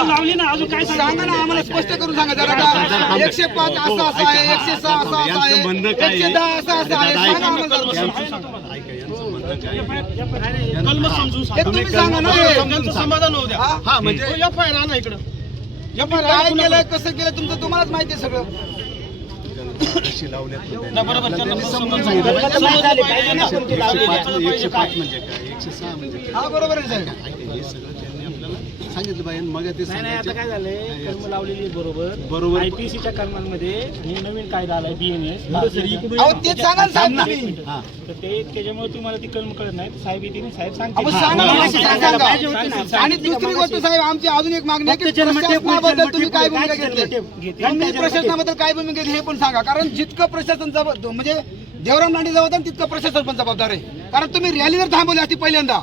कलम लावली ना अजून काय सांगा? ना आम्हाला स्पष्ट करून सांगा जरा का? एकशे पाच असं असं आहे एकशे सहा असं असं आहे. एकशे दहा असं असं आहे? सांगा आम्हाला जरा. ऐका यांचं म्हणणं काय कलम समजून हे तुम्ही सांगा ना. हे. त्यांचं समाधान होऊ द्या. हा? हा म्हणजे एफ आय आणा इकडं. काय केलं कसं केलं तुमचं तुम्हालाच माहिती आहे सगळं. बरोबर. एकशे पाच म्हणजे काय? एकशे सहा म्हणजे काय? हा बरोबर आहे साहेब. ऐका, हे सगळं सांगितलं पाहिजे मग ते नाही नाही आता काय झालंय? कलम लावलेली आहे बरोबर. बरोबर. आयपीसीच्या कलमांमध्ये हे नवीन कायदा आलाय बीएनएस अहो तेच सांगा ना साहेब तुम्ही. हा. तर ते त्याच्यामुळे तुम्हाला ती कलम कळत नाही. साहेब येते साहेब अहो सांगा ना, सांगा, सांगा. आणि दुसरी गोष्ट साहेब आमची अजून एक मागणी आहे की फक्त जन्मठेप, प्रशासनाबद्दल तुम्ही काय भूमिका घेतली? प्रशासनाबद्दल काय भूमिका घेतली हे पण सांगा. कारण जितकं प्रशासन जबाब म्हणजे देवराम लांडे जबाबदार तितकं प्रशासन पण जबाबदार आहे. कारण तुम्ही रॅली जर थांबवली असती पहिल्यांदा.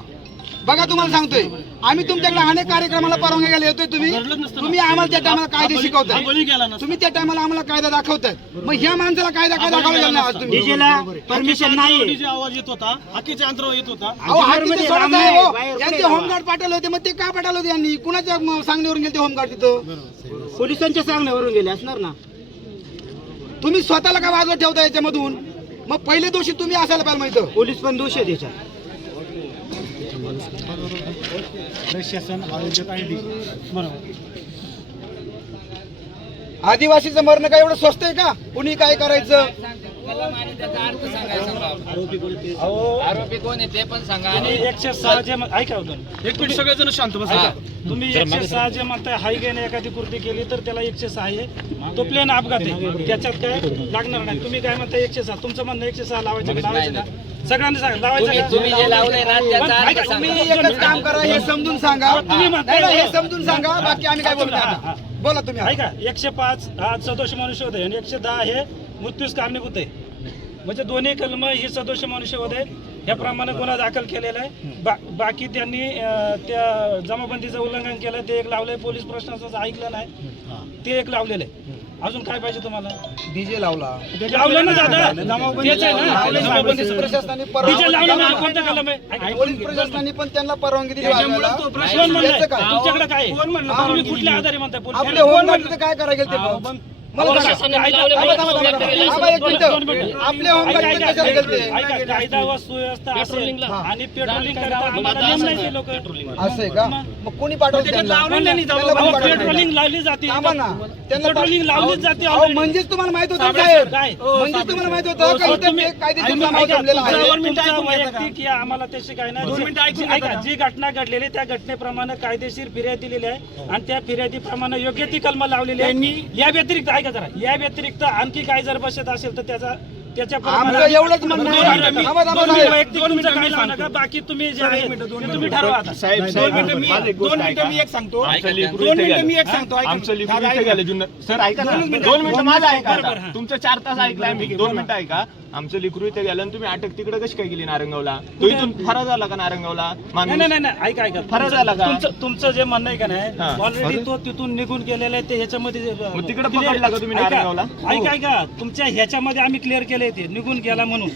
बघा तुम्हाला सांगतोय. आम्ही तुमच्याकडे अनेक कार्यक्रमाला परवानगी घ्यायला येतोय तुम्ही. तुम्ही आम्हाला त्या टायमाला कायदे हा शिकवताय. बळी गेला ना तुम्ही त्या टायमाला आम्हाला कायदा दाखवताय. मग ह्या माणसाला कायदा काय दाखवला नाही आज तुम्ही? डीजेला परमिशन नाही. आवाज येत होता. हाकीच्या अंतरावर येत होता. यांचे होमगार्ड पाठवले होते मग ते का पाठवले होते यांनी? कुणाच्या सांगण्यावरून गेले ते होमगार्ड तिथं? पोलिसांच्या सांगण्यावरून गेले असणार ना. तुम्ही स्वतःला काय बाजूला ठेवता याच्यामधून? मग पहिले दोषी तुम्ही असायला पाहिजे माहिती पोलीस पण दोष आहे त्याच्यात प्रशासन आरोग्य काळजी बरोबर. आदिवासीचं मरण काय एवढं स्वस्त आहे का? कुणी काय करायचं? आरोपी कोण आहे ते पण सांगा. आणि एकशे सहा जे ऐका दोन एक मिनिट सगळेजण शांत बसा. तुम्ही एकशे सहा जे. म्हणताय हायगेने एखादी कृती केली तर त्याला एकशे सहा आहे. तो प्लेन अपघात आहे. त्याच्यात काय लागणार नाही. तुम्ही काय म्हणताय एकशे सहा? तुमचं म्हणणं एकशे सहा लावायचं का लावायचं का? सगळ्यांनी सांगा लावायचं तुम्ही का? तुम्ही जे लावलंय ना त्याचा पण अर्थ ऐका, सांगा. तुम्ही एकच काम करा हे समजून सांगा. तुम्ही नाही, नाही, हे समजून सांगा. बाकी आम्ही काय बोलतो आता बोला तुम्ही आता. ऐका एकशे पाच हा सदोष मनुष्यवध आहे आणि एकशे दहा हे मृत्यूस कारणीभूत आहे. म्हणजे दोन्ही कलम ही सदोष मनुष्यवध आहेत याप्रमाणे गुन्हा दाखल केलेला आहे. बा- बाकी त्यांनी त्या जमाबंदीचं उल्लंघन केलं ते एक लावलंय पोलीस प्रशासनाचं ऐकलं नाही. ते एक लावलेलं आहे. अजून काय पाहिजे तुम्हाला? डीजे लावला. लावलं ना दादा. तेच आहे ना. जमाबंदी प्रशासनाने डीजे परवानगी लावलं ना. दिली. कोणतं कलम आहे ऐका, पोलीस प्रशासनाने पण त्यांना परवानगी दिली म्हणलंय. काय? तुमच्याकडे काय आहे? तुम्ही कुठल्या आधारे म्हणताय? पोलीस आपले होमगार्ड काय करायला गेले ते आपले कायदा व सुव्यवस्था असेल आणि पेट्रोलिंग असं आहे का? मग कोणी? पेट्रोलिंग लावली जाते. पेट्रोलिंग लावलीच जाते. म्हणजेच तुम्हाला माहीत होतं साहेब? म्हणजेच तुम्हाला माहीत होतं? का हो, इथं कायदेशीर वैयक्तिक या आम्हाला त्याची काय नाही. जी घटना घडलेली त्या घटनेप्रमाणे कायदेशीर फिर्याद दिलेली आहे आणि त्या फिर्यादीप्रमाणे योग्य ती कलम लावलेली आहे या व्यतिरिक्त ऐका जरा? या व्यतिरिक्त आणखी काय जर बसत असेल तर त्याचा त्याच्या आमचं एवढंच म्हणणं आहे. थांबा, थांबा, साहेब. वैयक्तिक तुमचं काय बाकी तुम्ही जे आहे ते तुम्ही ठरवा आता साहेब दोन मिनिटं मी दोन मिनिटं मी एक सांगतो दोन मिनिटं मी एक सांगतो ऐका. आमचं लिखून दादा, इथे ऐका. गेलं जुन्नर सर ऐका ना दोन मिनिटं. दोन मिनिटं माझं ऐका बरोबर, आता. हा. तुमचं चार तास ऐकलाय मी दोन मिनिटं ऐका आमचं लिकरू इथे गेलं आणि तुम्ही अटक तिकडे कशी काय गेली नारंगावला तो इथून फरार झाला का नारंगावला नाही माणूस नाही नाही नाही, ऐका ऐका फरक झाला का? तुमचं तुमचं जे म्हणणं आहे का नाही. ऑलरेडी तो तिथून निघून गेलेला आहे ते ह्याच्यामध्ये जे- मग तिकडं clear- पकडला का तुम्ही ऐका, नारायणगावला? ऐका ऐका तुमच्या ह्याच्यामध्ये आम्ही क्लिअर केले ते निघून गेला म्हणून.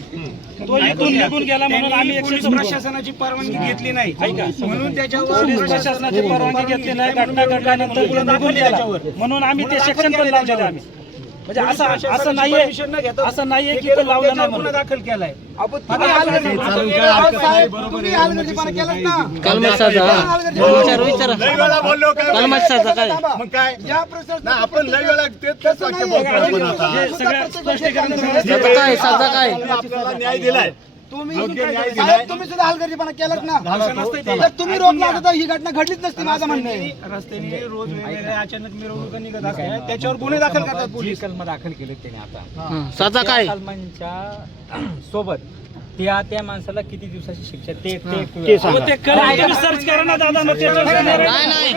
तो इथून निघून गेला म्हणून आम्ही एकशे प्रशासनाची परवानगी घेतली नाही. ऐका. म्हणून त्याच्यावर प्रशासनाची परवानगी घेतली नाही. घटना घडल्यानंतर तो निघून गेला म्हणून आम्ही ते सेक्शन पण लावलेले आम्ही. म्हणजे असं असं नाहीये असं नाहीये की तो लावला नाही म्हणून. दाखल केलाय. आपण लय वेळा तेच. हे काय? काय न्याय दिलाय. तुम्ही साहेब. तुम्ही सुद्धा हलगर्जीपणा केलात ना तुम्ही रोखला असता तर ही घटना घडलीच नसती माझं म्हणणं आहे रस्त्याने रोज वेगवेगळ्या अचानक मिरवणुका निघत असल्या त्याच्यावर गुन्हे दाखल करतात पोलीस कलम दाखल केले त्याने आता हं, काय त्या कलमांच्या सोबत त्या त्या माणसाला किती दिवसाची शिक्षा ते ते अहो, ते कलम तुम्ही सर्च करा ना दादा मग त्याच्यावर नाही नाही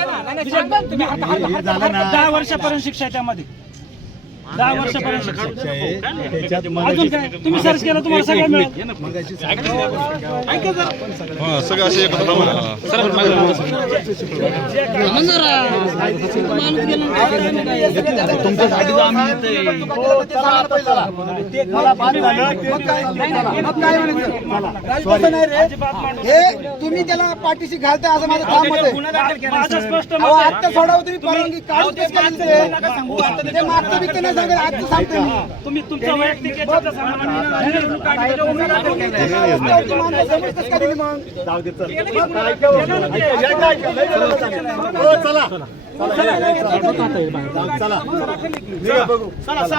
दहा वर्षापर्यंत शिक्षा आहे त्यामध्ये दहा वर्षापर्यंत. शिक्षा अजून काय? तुम्ही सर्च केलं तुम्हाला सगळं मिळेल. सगळं असे एकत्र प्रमाण मग काय म्हणायचं? तसं नाही रे. हे तुम्ही त्याला पाठीशी घालताय असं माझं काम मत गुन्हा आहे दाखल केला माझं स्पष्ट अहो, मत आहे. आत्ता सोडावं तुम्ही परवानगी. काढून ते कसं काय मागचं दिसतंय? नका सांगू, आता ते मागचं बिगचं नाही सांगत आजचं मी. तुम्ही तुमचा वैयक्तिक याच्यातला समज कसं काय दिली मग चला.